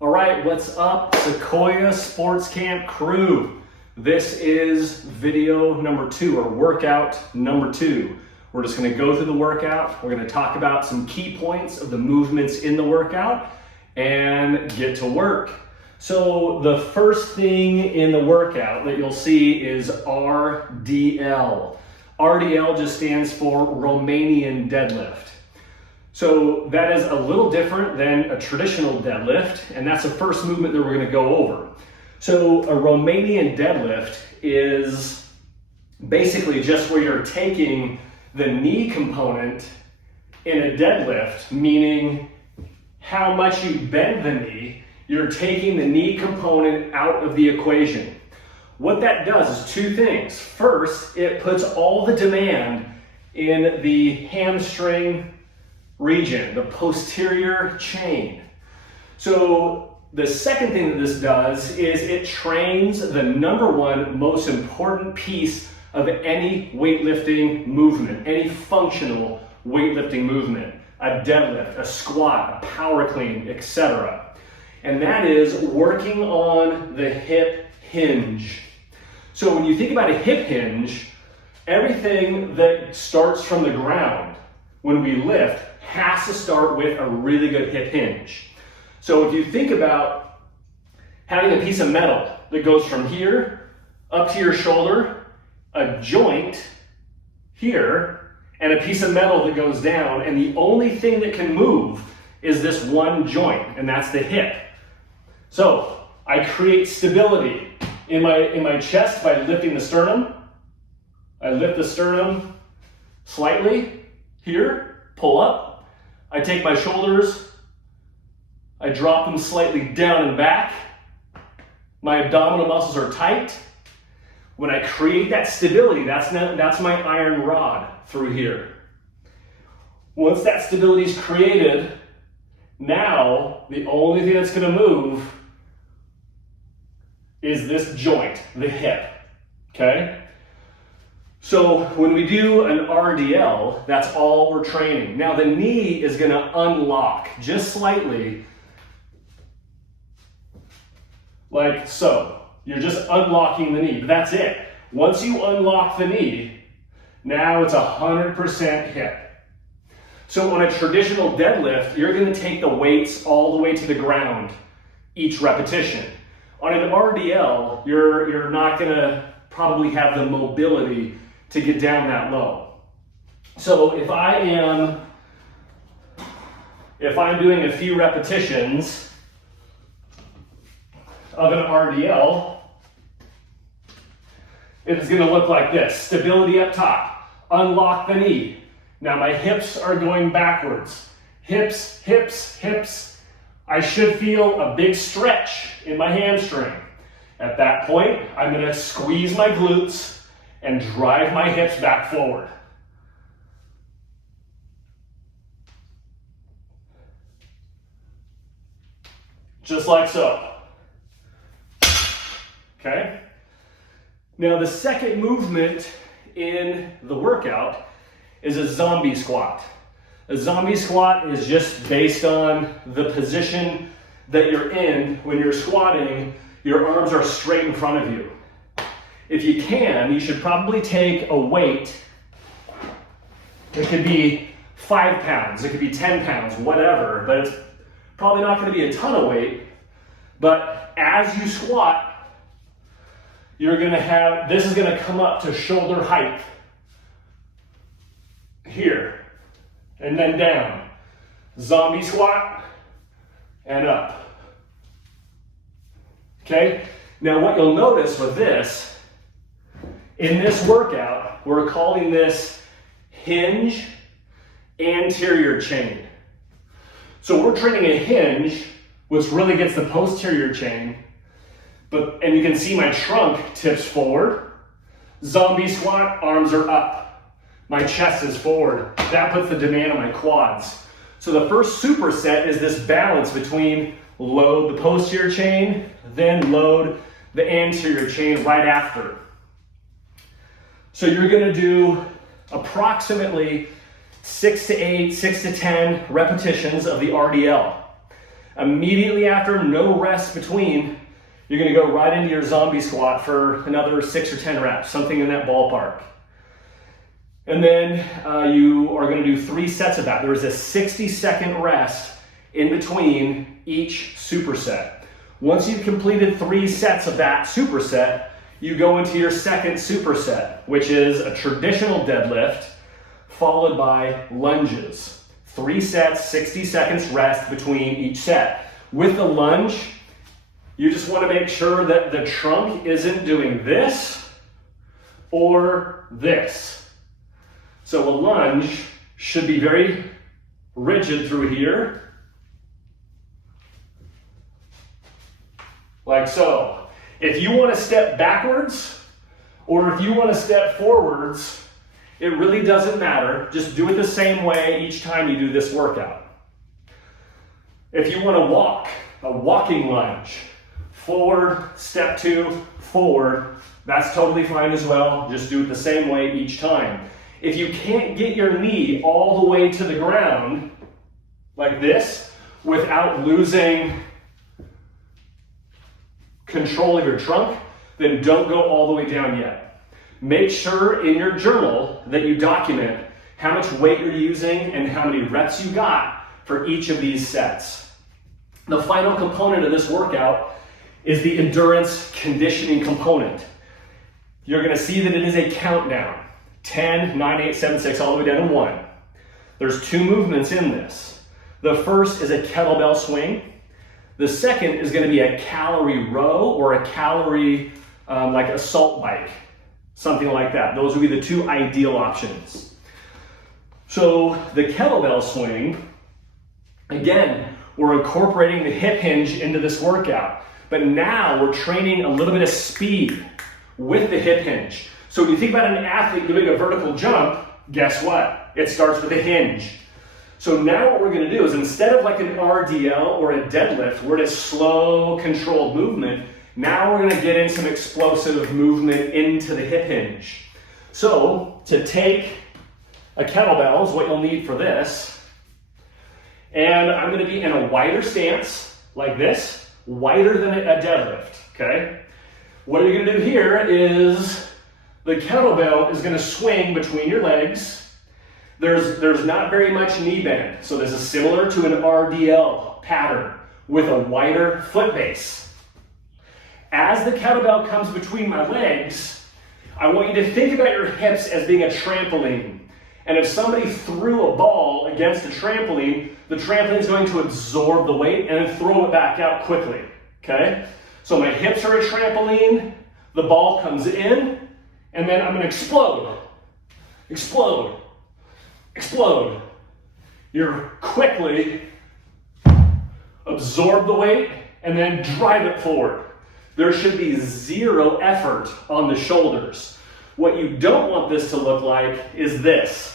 All right, what's up, Sequoia Sports Camp crew? This is video number 2, or workout number 2. We're just gonna go through the workout. We're gonna talk about some key points of the movements in the workout and get to work. So the first thing in the workout that you'll see is RDL. RDL just stands for Romanian deadlift. So that is a little different than a traditional deadlift, and that's the first movement that we're going to go over. So a Romanian deadlift is basically just where you're taking the knee component in a deadlift, meaning how much you bend the knee, you're taking the knee component out of the equation. What that does is two things. First, it puts all the demand in the hamstring region, the posterior chain. So the second thing that this does is it trains the number one most important piece of any weightlifting movement, any functional weightlifting movement, a deadlift, a squat, a power clean, etc. And that is working on the hip hinge. So when you think about a hip hinge, everything that starts from the ground when we lift has to start with a really good hip hinge. So if you think about having a piece of metal that goes from here up to your shoulder, a joint here, and a piece of metal that goes down, and the only thing that can move is this one joint, and that's the hip. So I create stability in my chest by lifting the sternum. I lift the sternum slightly here, pull up. I take my shoulders, I drop them slightly down and back. My abdominal muscles are tight. When I create that stability, that's my iron rod through here. Once that stability is created, now the only thing that's going to move is this joint, the hip, okay? So when we do an RDL, that's all we're training. Now the knee is gonna unlock just slightly, like so. You're just unlocking the knee, but that's it. Once you unlock the knee, now it's 100% hip. So on a traditional deadlift, you're gonna take the weights all the way to the ground each repetition. On an RDL, you're not gonna probably have the mobility to get down that low. So if I'm doing a few repetitions of an RDL, it's gonna look like this. Stability up top, unlock the knee. Now my hips are going backwards. Hips, hips, hips. I should feel a big stretch in my hamstring. At that point, I'm gonna squeeze my glutes and drive my hips back forward. Just like so. Okay? Now the second movement in the workout is a zombie squat. A zombie squat is just based on the position that you're in when you're squatting. Your arms are straight in front of you. If you can, you should probably take a weight. It could be 5 pounds, it could be 10 pounds, whatever, but it's probably not going to be a ton of weight. But as you squat, you're going to have, this is going to come up to shoulder height here, and then down. Zombie squat, and up. Okay? Now what you'll notice with this, in this workout, we're calling this hinge anterior chain. So we're training a hinge, which really gets the posterior chain, and you can see my trunk tips forward. Zombie squat, arms are up. My chest is forward. That puts the demand on my quads. So the first superset is this balance between load the posterior chain, then load the anterior chain right after. So you're gonna do approximately 6 to 8, 6 to 10 repetitions of the RDL. Immediately after, no rest between, you're gonna go right into your zombie squat for another 6 or 10 reps, something in that ballpark. And then you are gonna do 3 sets of that. There is a 60-second rest in between each superset. Once you've completed 3 sets of that superset, you go into your second superset, which is a traditional deadlift followed by lunges. 3 sets, 60 seconds rest between each set. With the lunge, you just want to make sure that the trunk isn't doing this or this. So a lunge should be very rigid through here, like so. If you want to step backwards or if you want to step forwards, it really doesn't matter. Just do it the same way each time you do this workout. If you want to walk, a walking lunge, forward, step 2, forward, that's totally fine as well. Just do it the same way each time. If you can't get your knee all the way to the ground, like this, without losing control of your trunk, then don't go all the way down yet. Make sure in your journal that you document how much weight you're using and how many reps you got for each of these sets. The final component of this workout is the endurance conditioning component. You're gonna see that it is a countdown. 10, 9, 8, 7, 6, all the way down to 1. There's 2 movements in this. The first is a kettlebell swing. The second is gonna be a calorie row or a calorie like assault bike, something like that. Those would be the 2 ideal options. So the kettlebell swing, again, we're incorporating the hip hinge into this workout, but now we're training a little bit of speed with the hip hinge. So when you think about an athlete doing a vertical jump, guess what? It starts with a hinge. So now what we're gonna do is instead of like an RDL or a deadlift, where it's slow, controlled movement, now we're gonna get in some explosive movement into the hip hinge. So to take a kettlebell is what you'll need for this. And I'm gonna be in a wider stance, like this, wider than a deadlift, okay? What you're gonna do here is the kettlebell is gonna swing between your legs. There's not very much knee bend, so this is similar to an RDL pattern with a wider foot base. As the kettlebell comes between my legs, I want you to think about your hips as being a trampoline. And if somebody threw a ball against a trampoline, the trampoline is going to absorb the weight and then throw it back out quickly, okay? So my hips are a trampoline, the ball comes in, and then I'm gonna explode, explode, explode. You're quickly absorb the weight and then drive it forward. There should be 0 effort on the shoulders. What you don't want this to look like is this.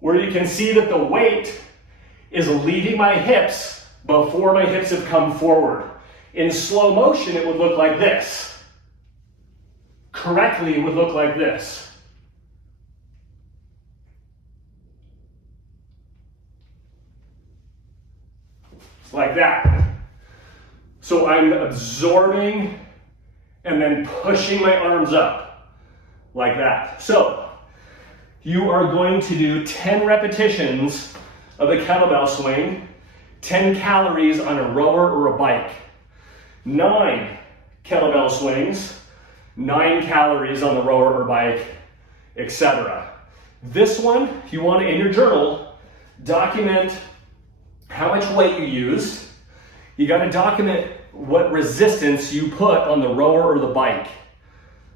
Where you can see that the weight is leaving my hips before my hips have come forward. In slow motion, it would look like this. Correctly, it would look like this. Like that. So I'm absorbing and then pushing my arms up like that. So you are going to do 10 repetitions of a kettlebell swing, 10 calories on a rower or a bike, 9 kettlebell swings, 9 calories on the rower or bike, etc. This one, if you want to, in your journal, document how much weight you used. You got to document what resistance you put on the rower or the bike.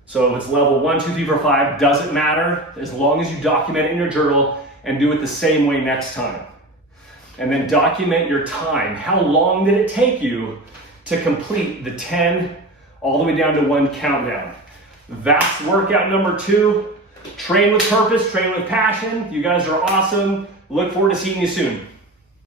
So if it's level 1, 2, 3, 4, 5, doesn't matter as long as you document it in your journal and do it the same way next time. And then document your time. How long did it take you to complete the 10 all the way down to 1 countdown? That's workout number 2. Train with purpose, train with passion. You guys are awesome. Look forward to seeing you soon.